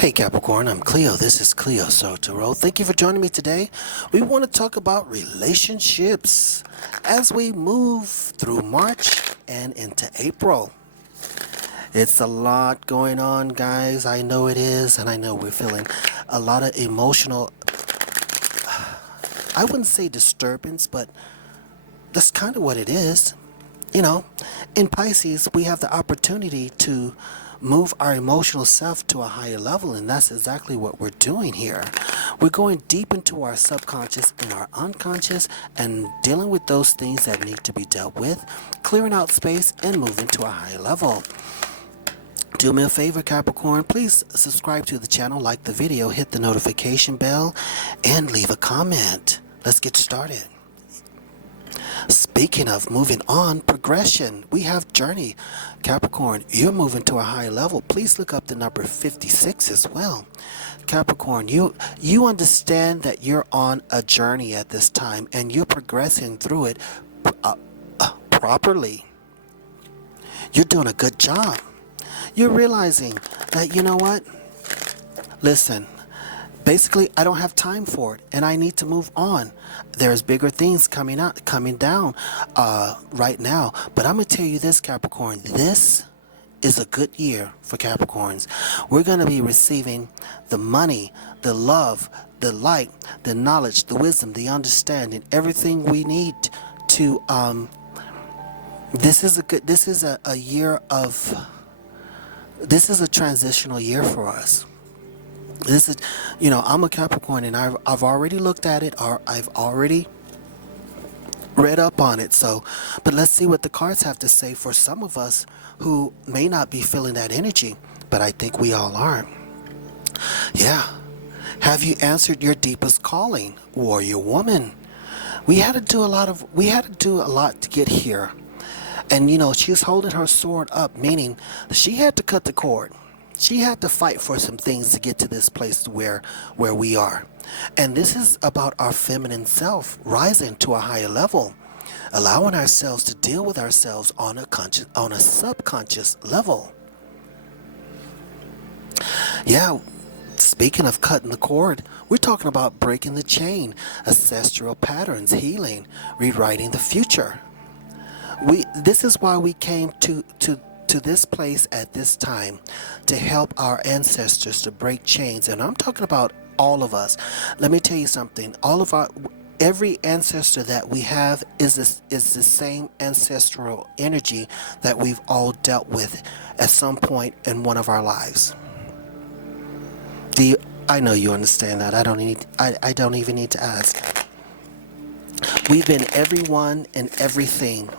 Hey Capricorn, I'm Cleo. This is CleoSoulTarot. Thank you for joining me today. We want to talk about relationships as we move through March and into April. It's a lot going on, guys. I know it is, and I know we're feeling a lot of emotional, I wouldn't say disturbance, but that's kind of what it is. You know, in Pisces, we have the opportunity to move our emotional self to a higher level, and that's exactly what we're doing here. We're going deep into our subconscious and our unconscious and dealing with those things that need to be dealt with, clearing out space and moving to a higher level. Do me a favor, Capricorn, please subscribe to the channel, like the video, hit the notification bell, and leave a comment. Let's get started. Speaking of moving on, progression, we have journey. Capricorn, you're moving to a higher level. Please look up the number 56 as well. Capricorn, you understand that you're on a journey at this time and you're progressing through it properly. You're doing a good job. You're realizing that, you know what? Listen, basically, I don't have time for it, and I need to move on. There's bigger things coming down right now. But I'm gonna tell you this, Capricorn. This is a good year for Capricorns. We're gonna be receiving the money, the love, the light, the knowledge, the wisdom, the understanding, everything we need to. This is a year of. This is a transitional year for us. This is, I'm a Capricorn, and I've already looked at it, or I've already read up on it. So, but let's see what the cards have to say for some of us who may not be feeling that energy, but I think we all are. Yeah. Have you answered your deepest calling, warrior woman? We had to do a lot to get here. And she's holding her sword up, meaning she had to cut the cord. She had to fight for some things to get to this place where we are. And this is about our feminine self rising to a higher level, allowing ourselves to deal with ourselves on a subconscious level. Yeah, speaking of cutting the cord, we're talking about breaking the chain, ancestral patterns, healing, rewriting the future. This is why we came to this place at this time, to help our ancestors to break chains. And I'm talking about all of us. Let me tell you something. Every ancestor that we have is the same ancestral energy that we've all dealt with at some point in one of our lives. I know you understand that. I don't even need to ask. We've been everyone and everything.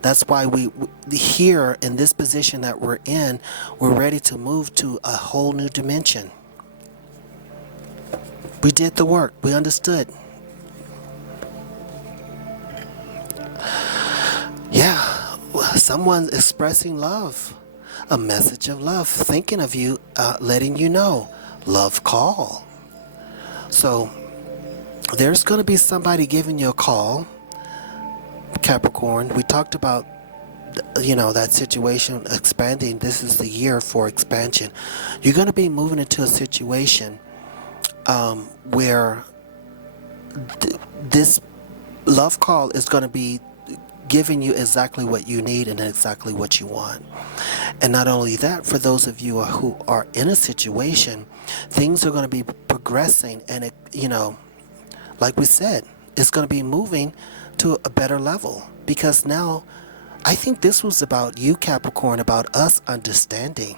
That's why we here in this position that we're in, we're ready to move to a whole new dimension. We did the work. We understood. Yeah, someone's expressing love, a message of love, thinking of you, letting you know, love call. So there's going to be somebody giving you a call, Capricorn. We talked about, that situation expanding. This is the year for expansion. You're going to be moving into a situation where this love call is going to be giving you exactly what you need and exactly what you want. And not only that, for those of you who are in a situation, things are going to be progressing, and like we said, it's going to be moving to a better level, because now I think this was about you, Capricorn, about us understanding.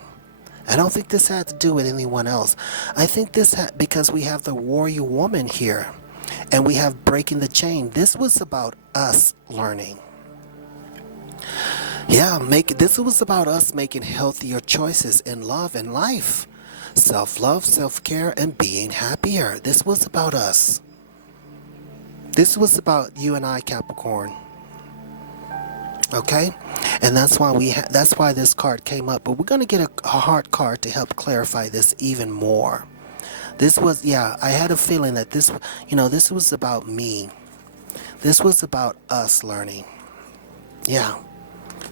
I don't think this had to do with anyone else. I think because we have the warrior woman here and we have breaking the chain. This was about us learning. Yeah, this was about us making healthier choices in love and life. Self-love, self-care, and being happier. This was about us. This was about you and I, Capricorn. Okay? And that's why this card came up. But we're going to get a heart card to help clarify this even more. This was, I had a feeling that this was about me. This was about us learning. Yeah.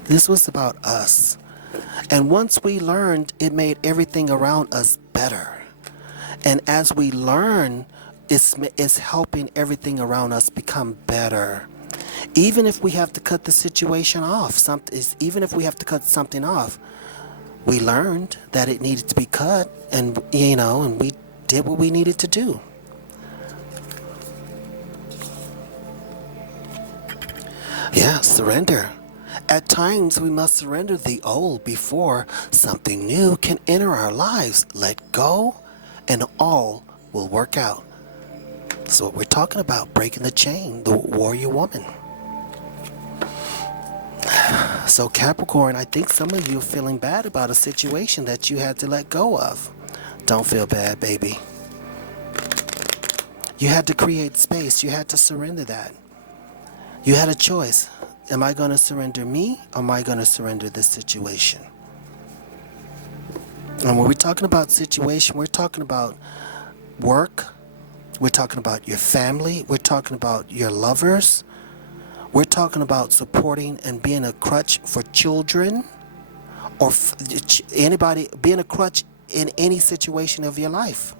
This was about us. And once we learned, it made everything around us better. And as we learn, it's helping everything around us become better. Even if we have to cut the situation off, even if we have to cut something off, we learned that it needed to be cut, and and we did what we needed to do. Yeah, surrender. At times, we must surrender the old before something new can enter our lives. Let go, and all will work out. That's what we're talking about, breaking the chain, the warrior woman. So Capricorn, I think some of you are feeling bad about a situation that you had to let go of. Don't feel bad, baby. You had to create space. You had to surrender that. You had a choice. Am I going to surrender me, or am I going to surrender this situation? And when we're talking about situation, we're talking about work. We're talking about your family. We're talking about your lovers. We're talking about supporting and being a crutch for children, or anybody, being a crutch in any situation of your life.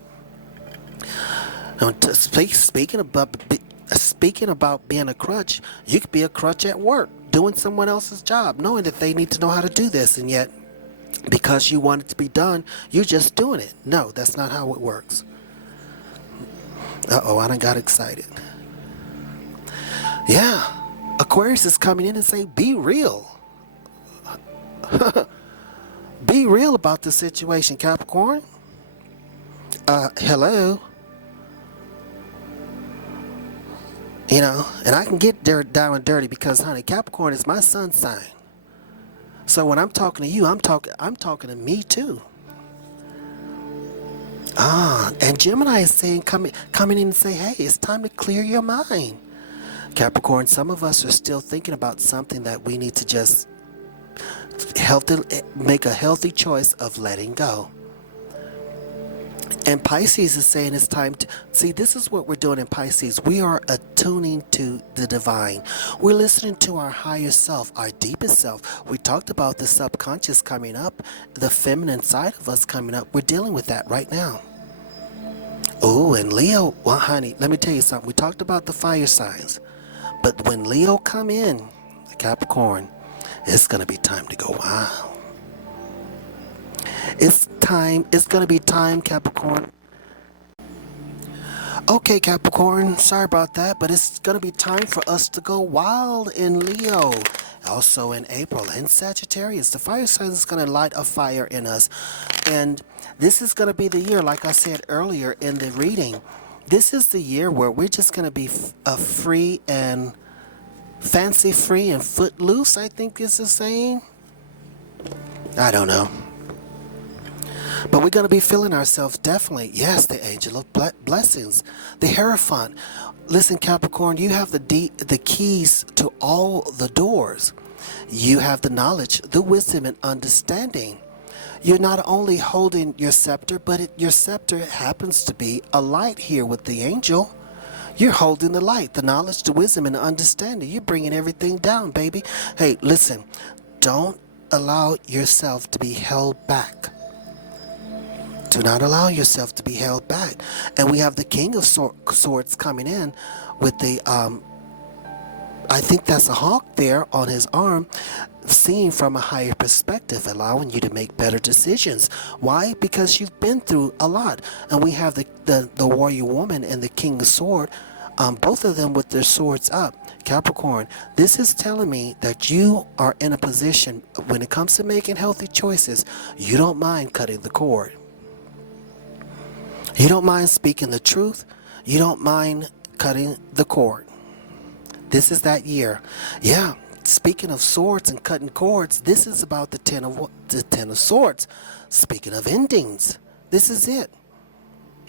Now, speaking about being a crutch, you could be a crutch at work, doing someone else's job, knowing that they need to know how to do this, and yet, because you want it to be done, you're just doing it. No, that's not how it works. Uh-oh, I done got excited. Yeah, Aquarius is coming in and saying, be real. Be real about the situation, Capricorn. Hello. And I can get down and dirty because, honey, Capricorn is my sun sign. So when I'm talking to you, I'm talking to me too. And Gemini is saying, coming in and say, hey, it's time to clear your mind. Capricorn, some of us are still thinking about something that we need to just make a healthy choice of letting go. And Pisces is saying it's time to see. This is what we're doing in Pisces. We are attuning to the divine. We're listening to our higher self, our deepest self. We talked about the subconscious coming up, the feminine side of us coming up. We're dealing with that right now. Oh, and Leo, well, honey, let me tell you something. We talked about the fire signs, but when Leo come in, Capricorn, it's gonna be time to go wild. It's going to be time, Capricorn. Okay, Capricorn, sorry about that, but it's going to be time for us to go wild in Leo. Also in April, in Sagittarius, the fire sign is going to light a fire in us. And this is going to be the year, like I said earlier in the reading, this is the year where we're just going to be free and fancy free and footloose, I think is the saying. I don't know. But we're going to be feeling ourselves definitely. Yes, the angel of blessings, the Hierophant. Listen, Capricorn, you have the keys to all the doors. You have the knowledge, the wisdom, and understanding. You're not only holding your scepter, but your scepter happens to be a light here with the angel. You're holding the light, the knowledge, the wisdom, and the understanding. You're bringing everything down, baby. Hey, listen, don't allow yourself to be held back. Do not allow yourself to be held back. And we have the King of Swords coming in with the, I think that's a hawk there on his arm, seeing from a higher perspective, allowing you to make better decisions. Why? Because you've been through a lot. And we have the warrior woman and the King of Swords, both of them with their swords up. Capricorn, this is telling me that you are in a position, when it comes to making healthy choices, you don't mind cutting the cord. You don't mind speaking the truth. You don't mind cutting the cord. This is that year. Yeah, speaking of swords and cutting cords, this is about the ten of Swords. Speaking of endings, this is it.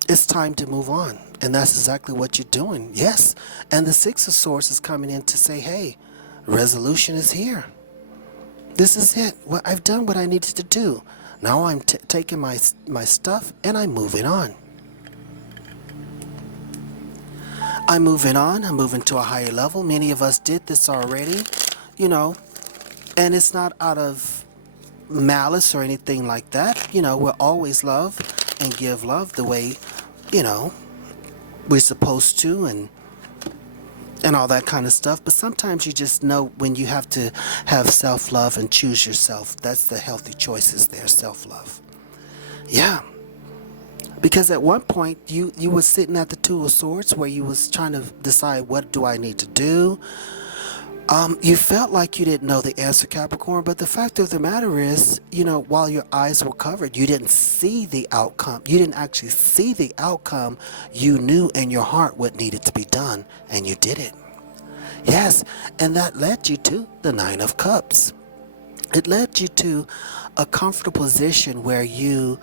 It's time to move on. And that's exactly what you're doing. Yes. And the Six of Swords is coming in to say, hey, resolution is here. This is it. Well, I've done what I needed to do. Now I'm taking my stuff and I'm moving on. I'm moving on. I'm moving to a higher level. Many of us did this already, and it's not out of malice or anything like that. We're always love and give love the way, you know, we're supposed to, and all that kind of stuff. But sometimes you just know when you have to have self-love and choose yourself. That's the healthy choices there, self-love. Yeah. Because at one point you was sitting at the Two of Swords where you was trying to decide, what do I need to do? You felt like you didn't know the answer, Capricorn, but the fact of the matter is, while your eyes were covered, you didn't see the outcome. You didn't actually see the outcome. You knew in your heart what needed to be done, and you did it. Yes, and that led you to the Nine of Cups. It led you to a comfortable position where you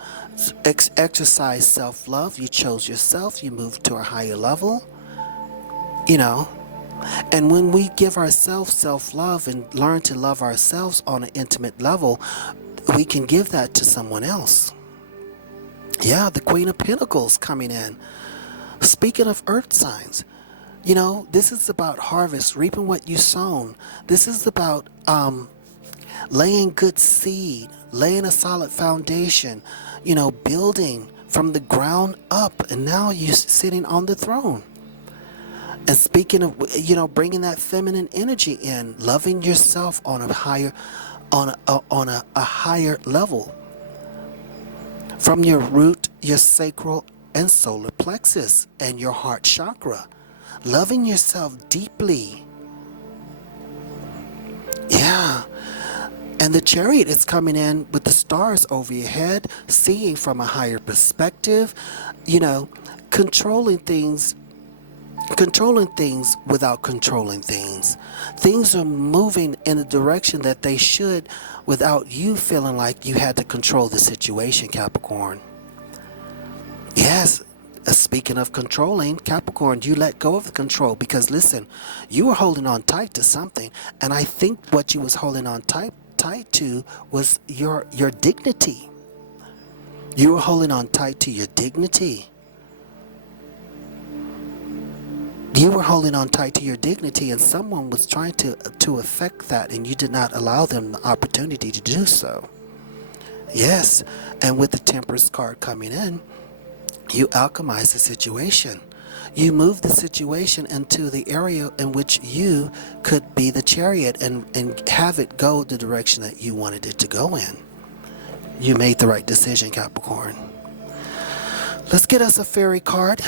exercise self-love. You chose yourself. You moved to a higher level. And when we give ourselves self-love and learn to love ourselves on an intimate level, we can give that to someone else. Yeah, the Queen of Pentacles coming in. Speaking of earth signs, this is about harvest, reaping what you sown. This is about laying good seed, laying a solid foundation, building from the ground up. And now you're sitting on the throne. And speaking of, bringing that feminine energy in, loving yourself on a higher, on a higher level, from your root, your sacral and solar plexus, and your heart chakra, loving yourself deeply. Yeah. And the Chariot is coming in with the stars over your head, seeing from a higher perspective, controlling things without controlling things. Things are moving in the direction that they should without you feeling like you had to control the situation, Capricorn. Yes, speaking of controlling, Capricorn, you let go of the control because, listen, you were holding on tight to something, and I think what you was holding on tight to was your dignity. You were holding on tight to your dignity. You were holding on tight to your dignity, and someone was trying to affect that, and you did not allow them the opportunity to do so. Yes, and with the Temperance card coming in, you alchemize the situation. You move the situation into the area in which you could be the Chariot and have it go the direction that you wanted it to go in. You made the right decision, Capricorn. Let's get us a fairy card.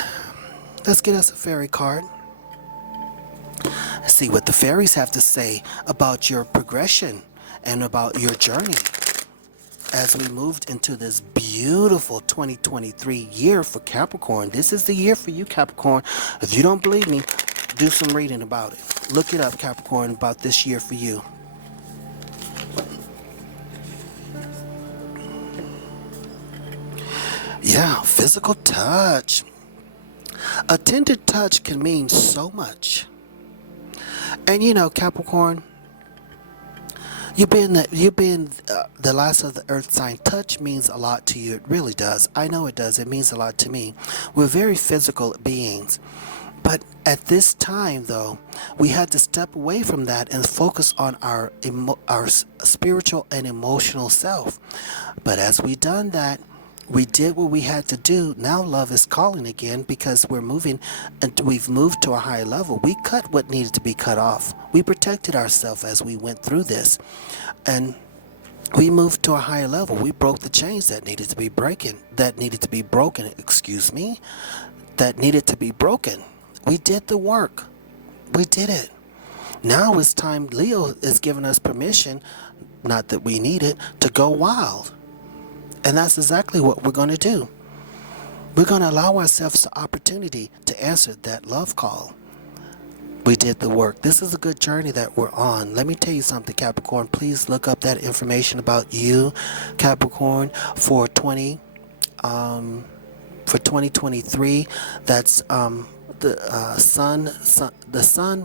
Let's get us a fairy card. See what the fairies have to say about your progression and about your journey as we moved into this beautiful 2023 year for Capricorn. This is the year for you, Capricorn. If you don't believe me, do some reading about it. Look it up, Capricorn, about this year for you. Yeah, physical touch. A tender touch can mean so much. And Capricorn, you being the last of the earth sign, touch means a lot to you. It really does. I know it does. It means a lot to me. We're very physical beings. But at this time, though, we had to step away from that and focus on our spiritual and emotional self. But as we done that, we did what we had to do. Now love is calling again because we're moving and we've moved to a higher level. We cut what needed to be cut off. We protected ourselves as we went through this. And we moved to a higher level. We broke the chains that needed to be broken. That needed to be broken. We did the work. We did it. Now it's time. Leo is giving us permission, not that we need it, to go wild. And that's exactly what we're going to do. We're going to allow ourselves the opportunity to answer that love call. We did the work. This is a good journey that we're on. Let me tell you something, Capricorn. Please look up that information about you, Capricorn, for 2023. That's the sun,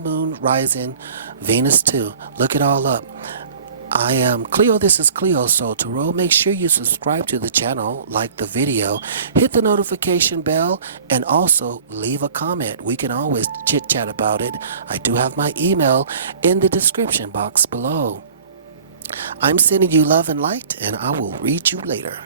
moon, rising, Venus too. Look it all up. I am Cleo. This is CleoSoulTarot. Make sure you subscribe to the channel, like the video, hit the notification bell, and also leave a comment. We can always chit chat about it. I do have my email in the description box below. I'm sending you love and light, and I will read you later.